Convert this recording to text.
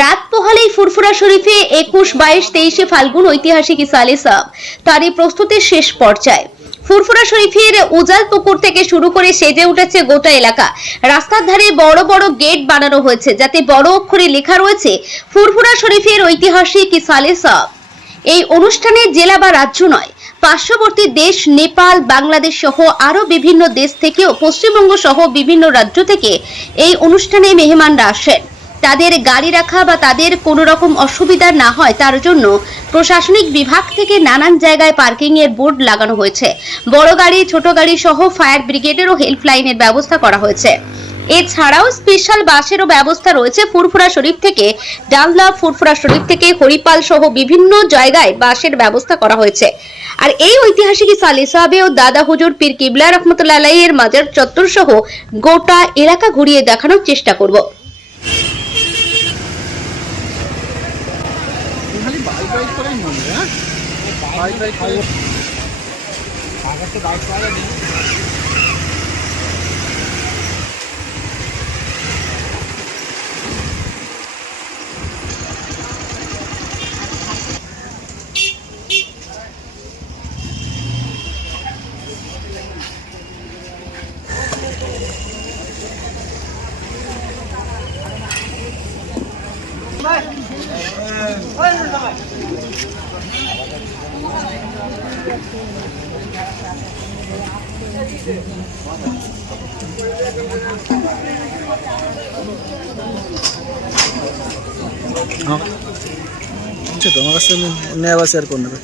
রাত পোহালেই ফুরফুরা শরীফে একুশ, বাইশ, তেইশে ফাল্গুন ঐতিহাসিক ইসালে সাব তারই প্রস্তুতির শেষ পর্যায়ে। ফুরফুরা শরীফের উজাল পুকুর থেকে শুরু করে সেজে উঠেছে গোটা এলাকা। রাস্তার ধারে বড় বড় গেট বানানো হয়েছে, যাতে বড় অক্ষরে লেখা রয়েছে, ফুরফুরা শরীফের ঐতিহাসিক ইসালে সাব এই অনুষ্ঠানে জেলা বা রাজ্য নয়, পার্শ্ববর্তী দেশ, নেপাল, বাংলাদেশ সহ আরও বিভিন্ন দেশ থেকেও পশ্চিমবঙ্গ সহ বিভিন্ন রাজ্য থেকে এই অনুষ্ঠানে মেহমানরা আসেন। তাদের গাড়ি রাখা বা তাদের কোনো রকম অসুবিধা না হয়, তার জন্য প্রশাসনিক বিভাগ থেকে নানান জায়গায় পার্কিং এর বোর্ড লাগানো হয়েছে। বড় গাড়ি, ছোট গাড়ি সহ ফায়ার ব্রিগেডেরও হেল্পলাইনের ব্যবস্থা করা হয়েছে। এছাড়াও স্পেশাল বাসেরও ব্যবস্থা রয়েছে ফুরফুরা শরীফ থেকে। ডালদা ফুরফুরা শরীফ থেকে হরিপাল সহ বিভিন্ন জায়গায় বাসের ব্যবস্থা করা হয়েছে। আর এই ঐতিহাসিক সালে সাহাবে ও দাদা হুজুর পীর কিবলা রহমতুল্লাহ এর মাজার চত্বর সহ গোটা এলাকা ঘুরিয়ে দেখানোর চেষ্টা করব। বাইক বাইক করেই মনে হ্যাঁ বাইক বাইক করে আচ্ছা তোমার কাছে নেওয়া আর কোন নেবে?